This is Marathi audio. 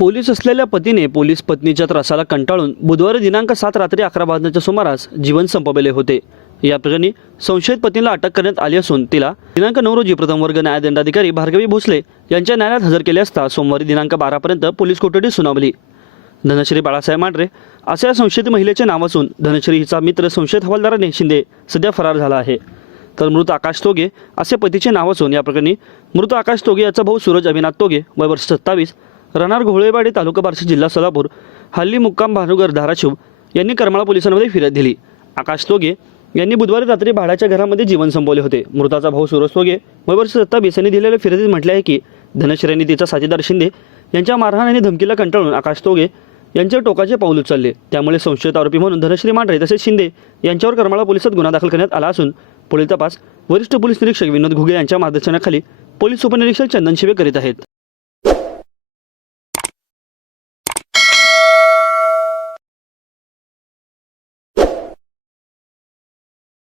पोलीस असलेल्या पतीने पोलीस पत्नीच्या त्रासाला कंटाळून बुधवारी दिनांक सात रात्री अकरा वाजण्याच्या सुमारास जीवन संपवले होते. या प्रकरणी संशयित पत्नीला अटक करण्यात आली असून तिला दिनांक नऊ रोजी प्रथम वर्ग न्यायदंडाधिकारी भार्गवी भोसले यांच्या न्यायालयात हजर केले असता सोमवारी दिनांक बारापर्यंत पोलीस कोठडी सुनावली. धनश्री बाळासाहेब मांढरे असे या संशयित महिलेचे नाव असून धनश्री हिचा मित्र संशयित हवालदाराने शिंदे सध्या फरार झाला आहे. तर मृत आकाश तोगे असे पतीचे नाव असून या प्रकरणी मृत आकाश तोगे याचा भाऊ सूरज अभिनाथ तोगे वय वर्ष सत्तावीस रणार घोळेवाडी तालुका बार्शी जिल्हा सोलापूर हल्ली मुक्काम भानुगर धाराशिव यांनी करमाळा पोलिसांमध्ये फिर्याद दिली. आकाश तोगे यांनी बुधवारी रात्री भाड्याच्या घरामध्ये जीवन संपवले होते. मृताचा भाऊ सूरज तोगे वय वर्ष सत्तावीस यांनी दिलेल्या फिर्यादीत म्हटले आहे की धनश्रेणी तिचा साथीदार शिंदे यांच्या मारहाण आणि धमकीला कंटाळून आकाश तोगे यांच्या टोकाचे पाऊल उचलले. त्यामुळे संशयित आरोपी म्हणून धनश्री मांढरे तसेच शिंदे यांच्यावर करमाळा पोलिसात गुन्हा दाखल करण्यात आला असून पुढील तपास वरिष्ठ पोलीस निरीक्षक विनोद घुगे यांच्या मार्गदर्शनाखाली पोलीस उपनिरीक्षक चंदन शिवे करीत आहेत.